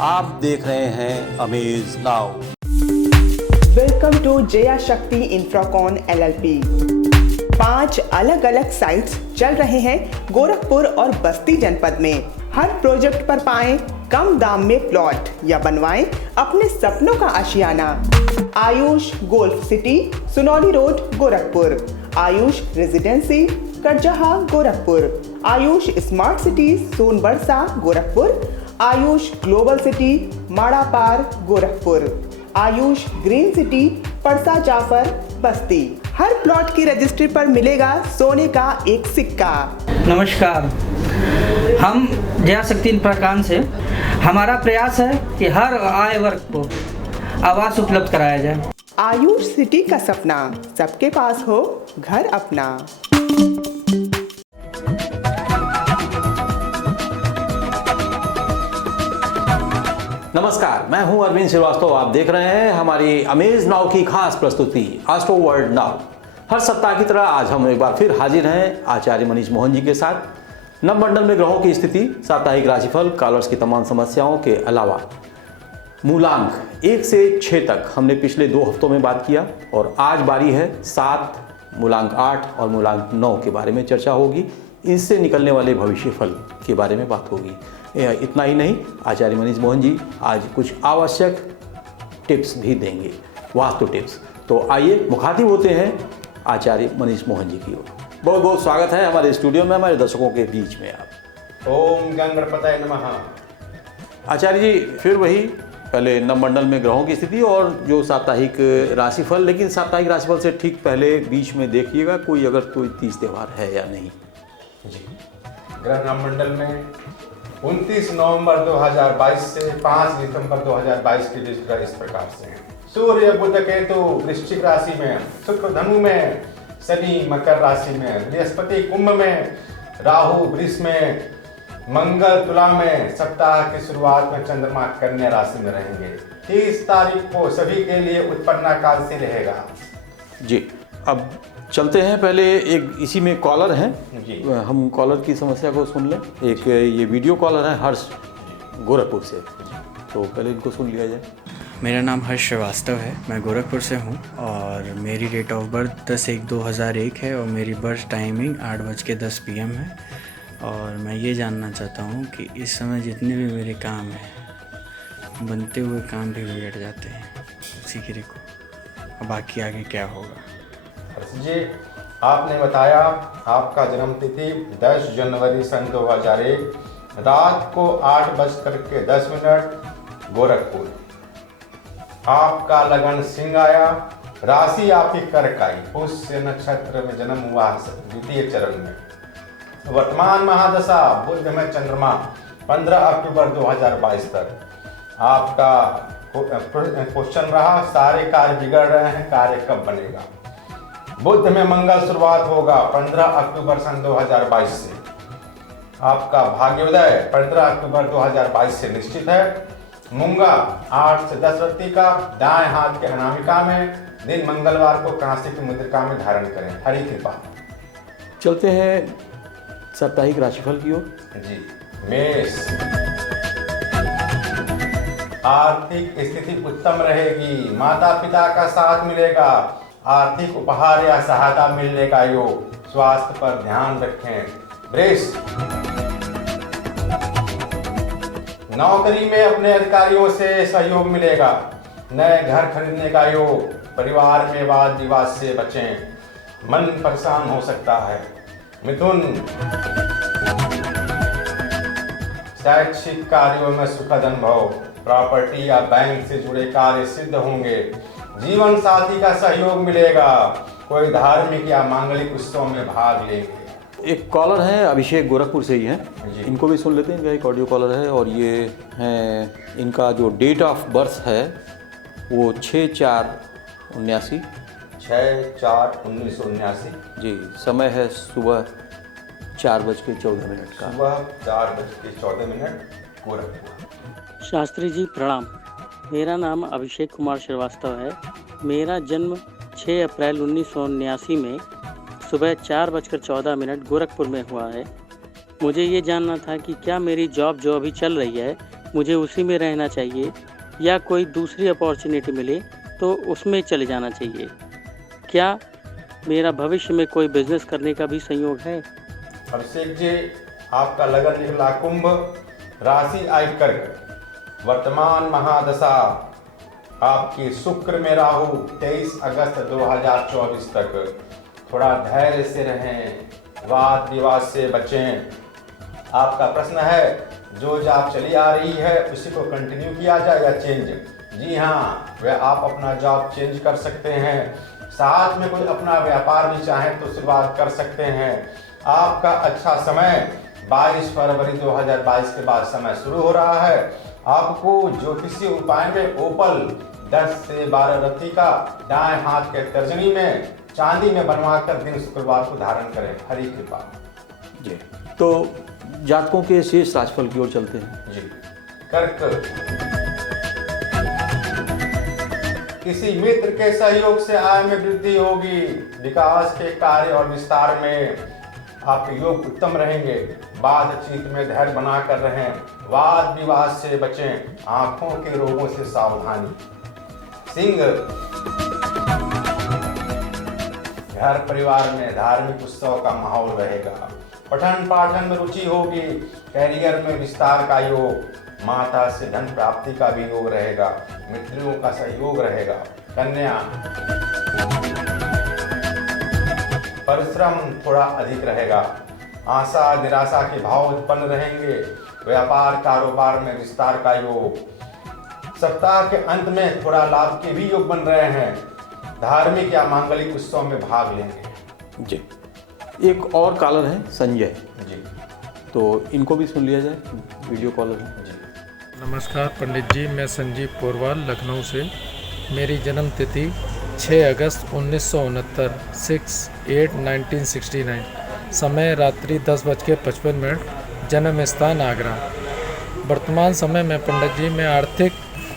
आप देख रहे हैं amaze now. Welcome to Jaya Shakti Infracon LLP। 5 अलग अलग साइट्स चल रहे हैं गोरखपुर और बस्ती जनपद में। हर प्रोजेक्ट पर पाएं कम दाम में प्लॉट या बनवाएं अपने सपनों का आशियाना। Ayush golf city, Sunauli road, Gorakhpur. Ayush residency, Karajha, Gorakhpur. Ayush smart city, Sonbarsa, Gorakhpur. Ayush global city, Marapar, Gorakhpur. Ayush green city, Parsa Jafar, Basti. हर प्लॉट की रजिस्ट्री पर मिलेगा सोने का एक सिक्का। नमस्कार, हम जया शक्ति इंफ्राकॉन से हमारा प्रयास है कि हर आय वर्ग को आवास उपलब्ध कराया जाए। आयुष सिटी का सपना, सबके पास हो घर अपना। नमस्कार, मैं हूं अरविंद श्रीवास्तव। आप देख रहे हैं हमारी अमेज नाउ की खास प्रस्तुति एस्ट्रो वर्ल्ड नाउ। हर सप्ताह की तरह आज हम एक बार फिर हाजिर हैं आचार्य मनीष मोहन जी के साथ। नवमंडल में ग्रहों की स्थिति, साप्ताहिक राशिफल, कॉलर्स की तमाम समस्याओं के अलावा मूलांक 1 से 6 तक हमने पिछले 2 हफ्तों में बात किया और आज बारी है 7, मूलांक 8 और मूलांक 9 के बारे में चर्चा होगी। इससे निकलने वाले भविष्यफल के बारे में बात होगी। इतना ही नहीं, आचार्य मनीष मोहन जी आज कुछ आवश्यक टिप्स भी देंगे, वास्तु टिप्स। तो आइए मुखातिब होते हैं आचार्य मनीष मोहन जी की ओर। बहुत बहुत स्वागत है हमारे स्टूडियो में, हमारे दर्शकों के बीच में आप। ओम गणपतये नमः। आचार्य जी, फिर वही पहले नवमंडल में ग्रहों की स्थिति और जो साप्ताहिक राशिफल, लेकिन साप्ताहिक राशिफल से ठीक पहले बीच में देखिएगा कोई तीज त्यौहार है या नहीं। जी, ग्रह नवमंडल में 29 नवंबर 2022 से 5 दिसंबर 2022 के बीच ग्रह इस प्रकार से हैं। सूर्य बुध केतु वृश्चिक राशि में, शुक्र धनु में, शनि मकर राशि में, बृहस्पति कुंभ में, राहु वृष में, मंगल तुला में। सप्ताह की शुरुआत में चंद्रमा कन्या राशि में रहेंगे। 30 तारीख को सभी के लिए उत्पन्ना काल से रहेगा। जी, अब चलते हैं। पहले एक इसी में कॉलर हैं जी, हम कॉलर की समस्या को सुन लें। एक ये वीडियो कॉलर है हर्ष गोरखपुर से, तो पहले इनको सुन लिया जाए। मेरा नाम हर्ष श्रीवास्तव है, मैं गोरखपुर से हूँ और मेरी डेट ऑफ बर्थ 10/1/2001 है और मेरी बर्थ टाइमिंग 8:10 PM है। और मैं ये जानना चाहता हूँ कि इस समय जितने भी मेरे काम हैं, बनते हुए काम भी बिगड़ जाते हैं उसी गिरे को, और बाकी आगे क्या होगा। जी, आपने बताया आपका जन्म तिथि 10 जनवरी सन 2001, रात को 8:10 गोरखपुर। आपका लगन सिंह आया, राशि आपकी कर्क आई, पुष्य नक्षत्र में जन्म हुआ द्वितीय चरण में। वर्तमान महादशा बुध में चंद्रमा 15 अक्टूबर 2022 तक। आपका क्वेश्चन रहा, सारे कार्य बिगड़ रहे हैं, कार्य कब बनेगा। बुध में मंगल शुरुआत होगा 15 अक्टूबर सन 2022 से। आपका भाग्योदय 15 अक्टूबर 2022 से निश्चित है। मूंगा 8 से 10 रत्ती का, दाएं हाथ के अनामिका में, दिन मंगलवार को कांसे की मुद्रिका में धारण करें। हरि कृपा। चलते हैं साप्ताहिक राशिफल की ओर। जी, मेष। आर्थिक स्थिति उत्तम रहेगी, माता पिता का साथ मिलेगा, आर्थिक उपहार या सहायता मिलने का योग। स्वास्थ्य पर ध्यान रखें। वृष। नौकरी में अपने अधिकारियों से सहयोग मिलेगा, नए घर खरीदने का योग। परिवार में वाद विवाद से बचें, मन परेशान हो सकता है। मिथुन। शैक्षिक कार्यों में सुखद अनुभव, प्रॉपर्टी या बैंक से जुड़े कार्य सिद्ध होंगे। जीवन साथी का सहयोग मिलेगा, कोई धार्मिक या मांगलिक उत्सव में भाग लेंगे। एक कॉलर है अभिषेक, गोरखपुर से ही हैं, इनको भी सुन लेते हैं। इनका एक ऑडियो कॉलर है और ये हैं, इनका जो डेट ऑफ बर्थ है वो 6/4/79। 6/4/1979। जी, समय है सुबह 4:14 का। सुबह 4:14 गोरखपुर। शास्त्री जी प्रणाम, मेरा नाम अभिषेक कुमार श्रीवास्तव है। मेरा जन्म 6 अप्रैल 1979 में सुबह 4:14 गोरखपुर में हुआ है। मुझे ये जानना था कि क्या मेरी जॉब जो अभी चल रही है मुझे उसी में रहना चाहिए या कोई दूसरी अपॉर्चुनिटी मिले तो उसमें चले जाना चाहिए। क्या मेरा भविष्य में कोई बिजनेस करने का भी संयोग है? अभिषेक जी, आपका लगन निकला कुंभ, राशि आई कर्क। वर्तमान महादशा आपकी शुक्र में राहु 23 अगस्त 2024 तक। थोड़ा धैर्य से रहें, वाद विवाद से बचें। आपका प्रश्न है जो जॉब चली आ रही है उसी को कंटिन्यू किया जाए या चेंज? जी हाँ, वह आप अपना जॉब चेंज कर सकते हैं। साथ में कोई अपना व्यापार भी चाहें तो शुरुआत कर सकते हैं। आपका अच्छा समय 22 फरवरी 2022 के बाद समय शुरू हो रहा है। आपको ज्योतिषीय उपाय में ओपल 10 से 12 रत्ती का दाएं हाथ के तर्जनी में चांदी में बनवाकर दिन शुक्रवार को धारण करें। हरि कृपा। जी, तो जातकों के शेष राशिफल की ओर चलते हैं। जी, कर्क, किसी मित्र के सहयोग से आय में वृद्धि होगी। विकास के कार्य और विस्तार में आपके योग उत्तम रहेंगे। बातचीत में धैर्य बनाकर रहें। वाद विवाद से बचें। आंखों के रोगों से सावधानी। सिंह, घर परिवार में धार्मिक उत्सव का माहौल रहेगा। पठन पाठन में रुचि होगी। कैरियर में विस्तार का योग। माता से धन प्राप्ति का भी योग रहेगा। मित्रों का सहयोग रहेगा। कन्या, परिश्रम थोड़ा अधिक रहेगा। आशा निराशा के भाव उत्पन्न रहेंगे। व्यापार कारोबार में विस्तार का योग। सप्ताह के अंत में थोड़ा लाभ के भी योग बन रहे हैं। धार्मिक या मांगलिक उत्सव में भाग लेंगे। जी, एक और कॉलर है संजय जी, तो इनको भी सुन लिया जाए। वीडियो कॉलर है। जी, नमस्कार पंडित जी, मैं संजीव पोरवाल लखनऊ से। मेरी जन्म तिथि 6 अगस्त 1969, 6/8/1969, समय रात्रि 10:55, जन्म स्थान आगरा। वर्तमान समय में पंडित जी मैं आर्थिक,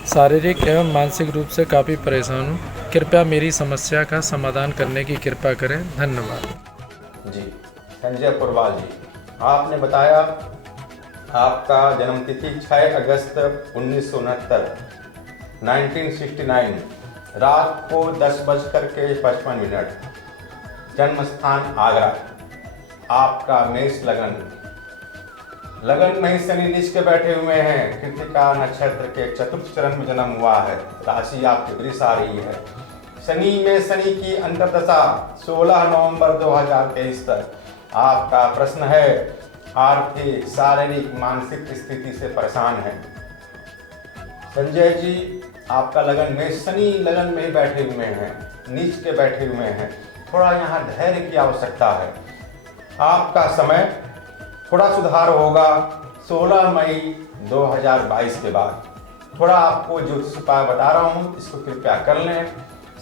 शारीरिक एवं मानसिक रूप से काफ़ी परेशान हूँ। कृपया मेरी समस्या का समाधान करने की कृपा करें। धन्यवाद। जी, संजय पोरवाल जी, आपने बताया आपका जन्म तिथि 6 अगस्त 1969, 1969, रात को 10:55, जन्म स्थान आगरा। आपका मेष लगन में ही शनि नीच के बैठे हुए हैं। कृतिका नक्षत्र के चतुर्थ चरण में जन्म हुआ है। राशि आपकी वृष आ रही है। शनि में शनि की अंतर्दशा 16 नवंबर 2023 तक। आपका प्रश्न है आर्थिक, शारीरिक, मानसिक स्थिति से परेशान है। संजय जी, आपका लगन में शनि लगन में ही बैठे हुए हैं, नीच के बैठे हुए हैं। थोड़ा यहाँ धैर्य की आवश्यकता है। आपका समय थोड़ा सुधार होगा 16 मई 2022 के बाद। थोड़ा आपको ज्योतिष उपाय बता रहा हूँ, इसको कृपया कर लें।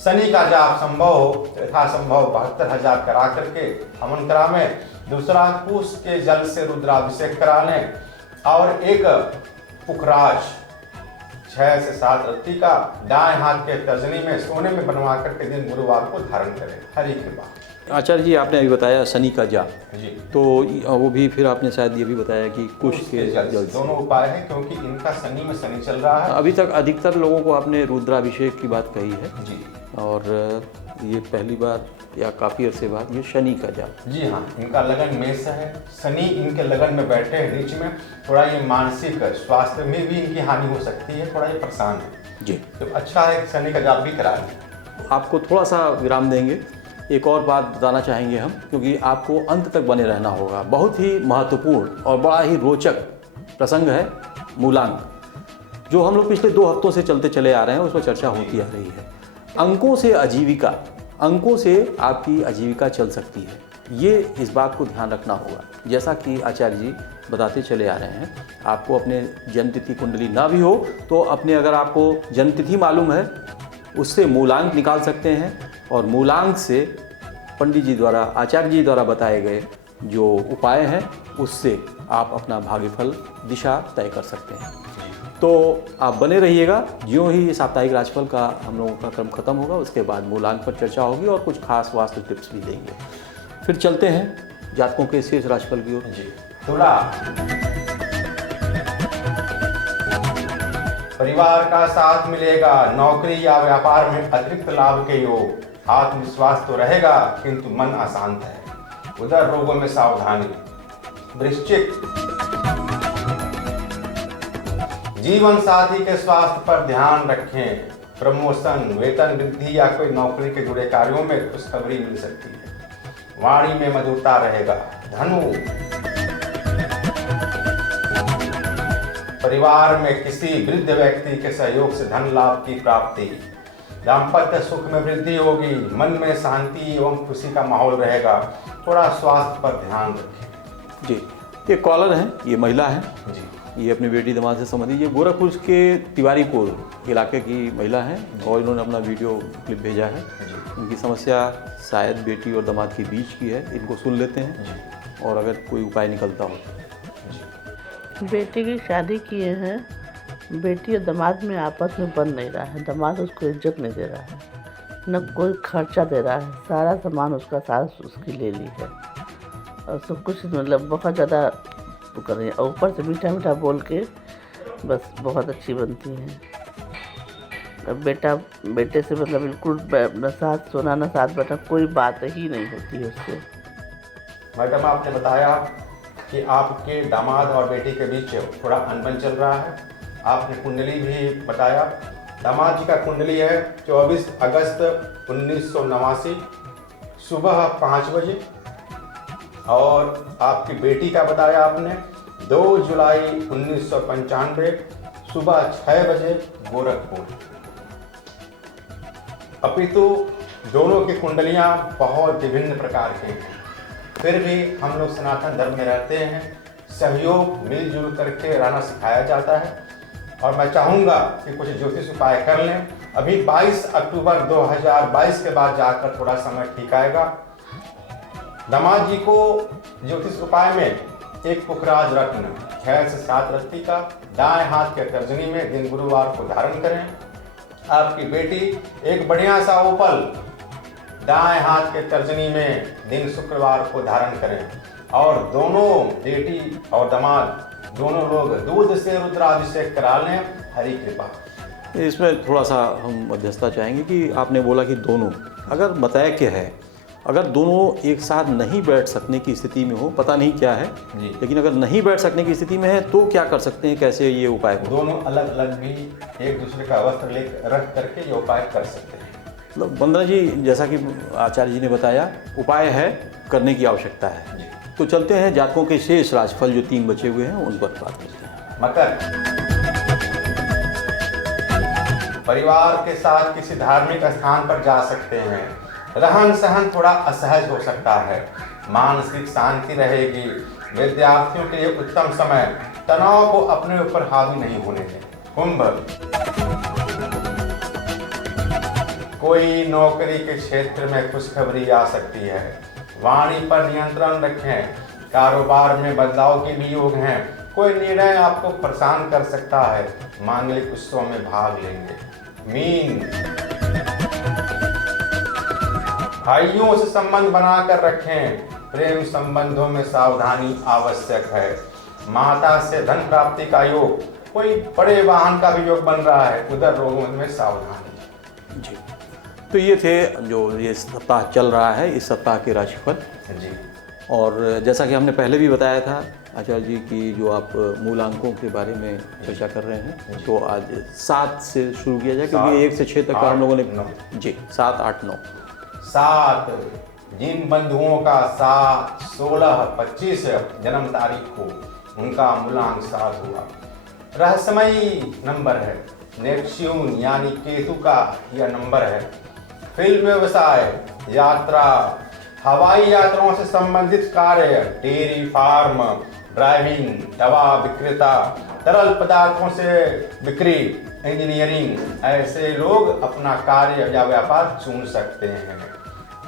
शनि का जाप संभव हो यथासंभव 72,000 करा करके हवन करा में। दूसरा, कुश के जल से रुद्राभिषेक करा लें। और एक पुखराज 6 से 7 रत्ती का दाएं हाथ के तर्जनी में सोने में बनवा करके दिन गुरुवार को धारण करें। हरि कृपा। आचार्य जी, आपने अभी बताया शनि का जाप, जी, तो वो भी फिर आपने शायद ये भी बताया कि कुश के जल से। दोनों उपाय है क्योंकि इनका शनि में शनि चल रहा है। अभी तक अधिकतर लोगों को आपने रुद्राभिषेक की बात कही है जी, और ये पहली बार या काफ़ी अरसे बाद ये शनि का जाप। जी हाँ, इनका लगन मेष है। शनि इनके लगन में बैठे हैं नीच में। थोड़ा ये मानसिक स्वास्थ्य में भी इनकी हानि हो सकती है। थोड़ा ये परेशान है जी, तो अच्छा है शनि का जाप भी करा लें। आपको थोड़ा सा विराम देंगे। एक और बात बताना चाहेंगे हम, क्योंकि आपको अंत तक बने रहना होगा। बहुत ही महत्वपूर्ण और बड़ा ही रोचक प्रसंग है मूलांक, जो हम लोग पिछले 2 हफ्तों से चलते चले आ रहे हैं, उसमें चर्चा होती आ रही है। अंकों से आजीविका, अंकों से आपकी आजीविका चल सकती है, ये इस बात को ध्यान रखना होगा। जैसा कि आचार्य जी बताते चले आ रहे हैं, आपको अपने जन्मतिथि कुंडली ना भी हो तो अपने, अगर आपको जन्मतिथि मालूम है, उससे मूलांक निकाल सकते हैं और मूलांक से पंडित जी द्वारा, आचार्य जी द्वारा बताए गए जो उपाय हैं, उससे आप अपना भाग्यफल दिशा तय कर सकते हैं। तो आप बने रहिएगा। ज्यों ही साप्ताहिक राशिफल का हम लोगों का क्रम खत्म होगा, उसके बाद मूलांक पर चर्चा होगी और कुछ खास वास्तु टिप्स भी देंगे। फिर चलते हैं जातकों के शेष राशिफल की ओर। जी, तुला, परिवार का साथ मिलेगा, नौकरी या व्यापार में अतिरिक्त लाभ के योग, आत्मविश्वास तो रहेगा किंतु मन अशांत है, उधर रोगों में सावधानी। वृश्चिक, जीवन साथी के स्वास्थ्य पर ध्यान रखें, प्रमोशन, वेतन वृद्धि या कोई नौकरी के जुड़े कार्यों में खुशखबरी मिल सकती है, वाणी में मधुरता रहेगा। धनु, परिवार में किसी वृद्ध व्यक्ति के सहयोग से धन लाभ की प्राप्ति, दाम्पत्य सुख में वृद्धि होगी, मन में शांति एवं खुशी का माहौल रहेगा, थोड़ा स्वास्थ्य पर ध्यान रखें। जी, ये कॉलर हैं, ये महिला हैं जी, ये अपनी बेटी दामाद से संबंधित, ये गोरखपुर के तिवारीपुर इलाके की महिला हैं और इन्होंने अपना वीडियो क्लिप भेजा है। उनकी समस्या शायद बेटी और दामाद के बीच की है, इनको सुन लेते हैं और अगर कोई उपाय निकलता हो। बेटी की शादी किए हैं, बेटी और दामाद में आपस में बन नहीं रहा है, दामाद उसको इज्जत नहीं दे रहा है, न कोई खर्चा दे रहा है, सारा सामान उसका सास उसकी ले ली है और सब कुछ मतलब बहुत ज़्यादा कर रही है, और ऊपर से मीठा मीठा बोल के बस बहुत अच्छी बनती हैं। अब बेटे से मतलब बिल्कुल न साथ सोना न साथ बैठा, कोई बात ही नहीं होती है उससे। मैडम, आपने बताया कि आपके दामाद और बेटी के बीच थोड़ा अनबन चल रहा है, आपने कुंडली भी बताया। दामाद जी का कुंडली है 24 अगस्त 1989 सुबह 5 बजे, और आपकी बेटी का बताया आपने 2 जुलाई 1995 सुबह 6 बजे गोरखपुर। अपितु दोनों की कुंडलियां बहुत विभिन्न प्रकार की हैं, फिर भी हम लोग सनातन धर्म में रहते हैं, सहयोग मिलजुल करके रहना सिखाया जाता है, और मैं चाहूँगा कि कुछ ज्योतिष उपाय कर लें। अभी 22 अक्टूबर 2022 के बाद जाकर थोड़ा समय ठीक आएगा। दामाद जी को ज्योतिष उपाय में एक पुखराज रत्न 6 से 7 रत्ती का दाएं हाथ के तर्जनी में दिन गुरुवार को धारण करें। आपकी बेटी एक बढ़िया सा ओपल दाएं हाथ के तर्जनी में दिन शुक्रवार को धारण करें, और दोनों बेटी और दामाद दोनों लोग दूध से रुद्राभिषेक करा लें। हरि कृपा। इसमें थोड़ा सा हम मध्यस्थता चाहेंगे कि आपने बोला कि दोनों, अगर बताया क्या है, अगर दोनों एक साथ नहीं बैठ सकने की स्थिति में हो, पता नहीं क्या है जी, लेकिन अगर नहीं बैठ सकने की स्थिति में है तो क्या कर सकते हैं, कैसे ये उपाय हो? दोनों अलग अलग भी एक दूसरे का वस्त्र ले रख करके ये उपाय कर सकते हैं। मतलब वंदना जी, जैसा कि आचार्य जी ने बताया, उपाय है, करने की आवश्यकता है। तो चलते हैं जातकों के शेष राशिफल जो 3 बचे हुए हैं उन पर बात करते हैं। मकर, परिवार के साथ किसी धार्मिक स्थान पर जा सकते हैं, रहन सहन थोड़ा असहज हो सकता है, मानसिक शांति रहेगी। विद्यार्थियों के लिए उत्तम समय, तनाव को अपने ऊपर हावी नहीं होने दें। कुंभ, कोई नौकरी के क्षेत्र में खुशखबरी आ सकती है, वाणी पर नियंत्रण रखें, कारोबार में बदलाव के भी योग हैं, कोई निर्णय आपको परेशान कर सकता है, मांगलिक उत्सव में भाग लेंगे। मीन, भाइयों से संबंध बनाकर रखें, प्रेम संबंधों में सावधानी आवश्यक है, माता से धन प्राप्ति का योग, कोई बड़े वाहन का भी योग बन रहा है, उधर रोगों में सावधानी। जी, तो ये थे जो ये सप्ताह चल रहा है, इस सप्ताह के राशिफल जी। और जैसा कि हमने पहले भी बताया था आचार्य जी की जो आप मूल अंकों के बारे में चर्चा कर रहे हैं, तो आज 7 से शुरू किया जाए, क्योंकि 1 से 6 तक का हम लोगों ने जी 7, 8, 9 7 जिन बंधुओं का 7, 16, 25 जन्म तारीख को उनका मूलांक 7 हुआ। रहस्यमयी नंबर है, नेपच्यून यानी केतु का यह नंबर है। फिल्म व्यवसाय, यात्रा, हवाई यात्राओं से संबंधित कार्य, डेयरी फार्म, ड्राइविंग, दवा विक्रेता, तरल पदार्थों से बिक्री, इंजीनियरिंग, ऐसे लोग अपना कार्य या व्यापार चुन सकते हैं।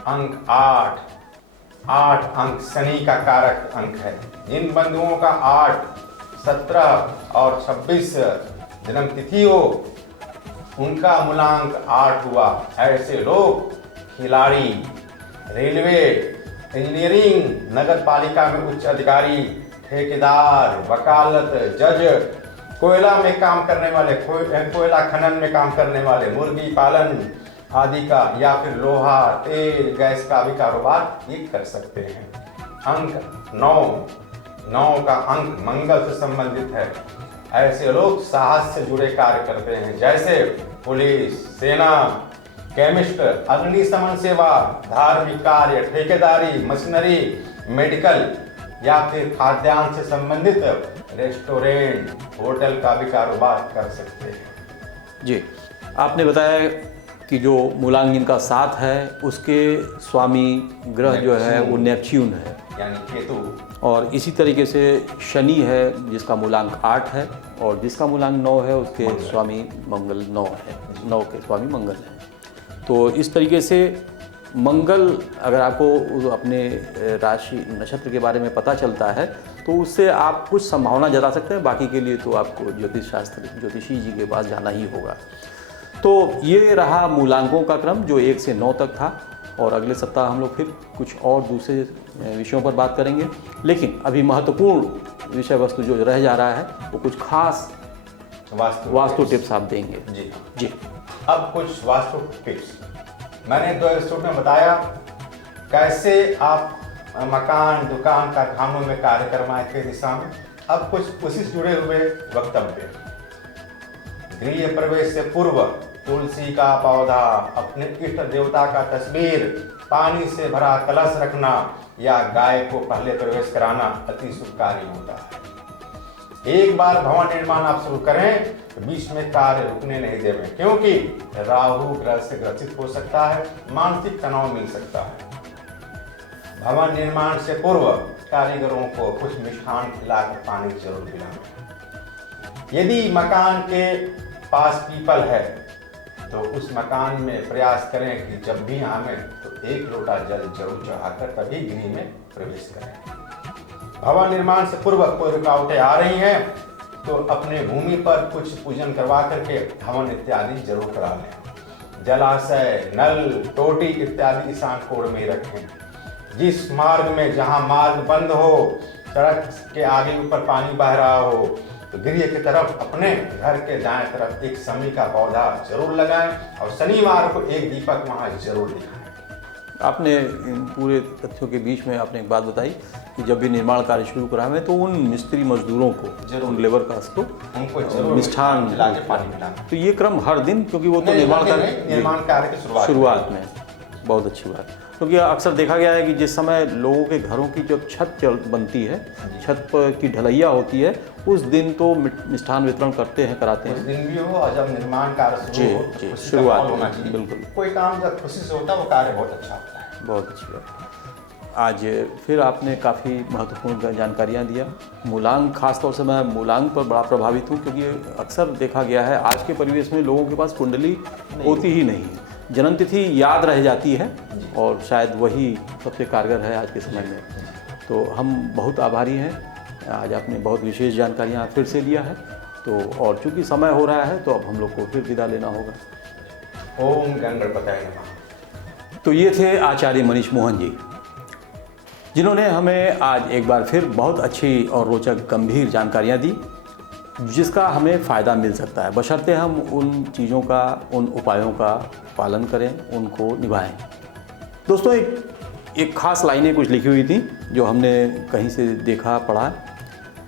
अंक 8 अंक शनि का कारक अंक है। जिन बंधुओं का 8, 17 और 26 जन्म तिथि हो उनका मूलांक 8 हुआ। ऐसे लोग खिलाड़ी, रेलवे, इंजीनियरिंग, नगर पालिका में उच्च अधिकारी, ठेकेदार, वकालत, जज, कोयला में काम करने वाले, कोयला खनन में काम करने वाले, मुर्गी पालन आदि का, या फिर लोहा, तेल, गैस का भी कारोबार ये कर सकते हैं। अंक 9 का अंक मंगल से संबंधित है। ऐसे लोग साहस से जुड़े कार्य करते हैं, जैसे पुलिस, सेना, केमिस्ट, अग्निशमन सेवा, धार्मिक कार्य, ठेकेदारी, मशीनरी, मेडिकल या फिर खाद्यान्न से संबंधित रेस्टोरेंट, होटल का भी कारोबार कर सकते हैं। जी, आपने बताया कि जो मूलांक जिनका 7 है उसके स्वामी ग्रह जो है वो नेपच्यून है, यानी केतु, और इसी तरीके से शनि है जिसका मूलांक 8 है, और जिसका मूलांक 9 है उसके स्वामी मंगल 9 है, 9 के स्वामी मंगल है। तो इस तरीके से मंगल, अगर आपको अपने राशि नक्षत्र के बारे में पता चलता है तो उससे आप कुछ संभावना जता सकते हैं। बाकी के लिए तो आपको ज्योतिषी जी के पास जाना ही होगा। तो ये रहा मूलांकों का क्रम जो 1 से 9 तक था, और अगले सप्ताह हम लोग फिर कुछ और दूसरे विषयों पर बात करेंगे। लेकिन अभी महत्वपूर्ण विषय वस्तु जो रह जा रहा है वो कुछ खास वास्तु टिप्स आप देंगे। जी। अब कुछ वास्तु टिप्स। मैंने 2 एपिसोड में बताया कैसे आप मकान, दुकान, कारखानों में कार्य करवाएं के दिशा में। अब कुछ उसी से जुड़े हुए वक्तव्य। गृह प्रवेश से पूर्व तुलसी का पौधा, अपने इष्ट देवता का तस्वीर, पानी से भरा कलश रखना या गाय को पहले प्रवेश कराना अति शुभ कार्य होता है। एक बार भवन निर्माण आप शुरू करें तो बीच में कार्य रुकने नहीं देवें, क्योंकि राहु ग्रह से ग्रसित हो सकता है, मानसिक तनाव मिल सकता है। भवन निर्माण से पूर्व कारीगरों को कुछ मिष्ठान खिलाकर पानी जरूर पिलाएं। यदि मकान के पास पीपल है तो उस मकान में प्रयास करें कि जब भी आवे तो 1 लोटा जल जरूर चढ़ाकर तभी गृह में प्रवेश करें। भवन निर्माण से पूर्व कोई रुकावटें आ रही हैं तो अपने भूमि पर कुछ पूजन करवा करके हवन इत्यादि जरूर करा लें। जलाशय, नल, टोटी इत्यादि ईशान कोण में ही रखें। जिस मार्ग में जहां मार्ग बंद हो, सड़क के आगे ऊपर पानी बह रहा हो, तो गृह की तरफ अपने घर के दाएं तरफ एक शमी का पौधा जरूर लगाएं और शनिवार को एक दीपक वहां जरूर दिखाएं। आपने इन पूरे तथ्यों के बीच में आपने एक बात बताई कि जब भी निर्माण कार्य शुरू कराएं तो उन मिस्त्री मजदूरों को, उन लेबर कास्ट को उनको जरूर मिष्ठान खिलाके पानी पिलाना। तो ये क्रम हर दिन, क्योंकि वो तो निर्माण कार्य की शुरुआत में बहुत अच्छी बात, क्योंकि अक्सर देखा गया है कि जिस समय लोगों के घरों की जब छत बनती है, छत पर की ढलैया होती है, उस दिन तो मिष्ठान वितरण कराते हैं। उस दिन भी हो और जब निर्माण कार्य शुरू हो, शुरुआत होना चाहिए। बिल्कुल, कोई काम जब खुशी से होता है वो कार्य बहुत अच्छा होता है। बहुत अच्छी बात। आज फिर आपने काफ़ी महत्वपूर्ण जानकारियाँ दिया। मूलांक, खासतौर से मैं मूलांक पर बड़ा प्रभावित हूँ, क्योंकि अक्सर देखा गया है आज के परिवेश में लोगों के पास कुंडली होती ही नहीं है। जन्म तिथि याद रह जाती है और शायद वही सबसे कारगर है आज के समय में। तो हम बहुत आभारी हैं। आज आपने बहुत विशेष जानकारियाँ फिर से दिया है। तो और चूँकि समय हो रहा है तो अब हम लोग को फिर विदा लेना होगा। ओम गणपतये नमः। तो ये थे आचार्य मनीष मोहन जी, जिन्होंने हमें आज एक बार फिर बहुत अच्छी और रोचक गंभीर जानकारियाँ दी, जिसका हमें फ़ायदा मिल सकता है, बशर्ते हम उन चीज़ों का, उन उपायों का पालन करें, उनको निभाएं। दोस्तों, एक खास लाइनें कुछ लिखी हुई थी जो हमने कहीं से देखा, पढ़ा।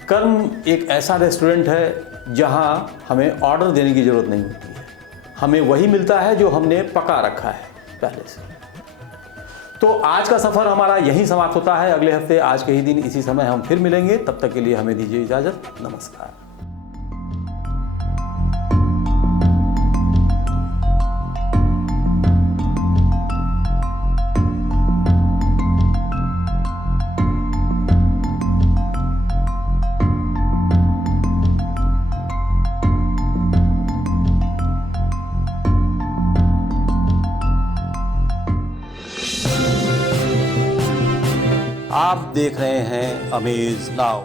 कर्म एक ऐसा रेस्टोरेंट है जहां हमें ऑर्डर देने की ज़रूरत नहीं होती है, हमें वही मिलता है जो हमने पका रखा है पहले से। तो आज का सफ़र हमारा यहीं समाप्त होता है। अगले हफ्ते आज के ही दिन इसी समय हम फिर मिलेंगे। तब तक के लिए हमें दीजिए इजाज़त। नमस्कार। आप देख रहे हैं अमेज नाउ।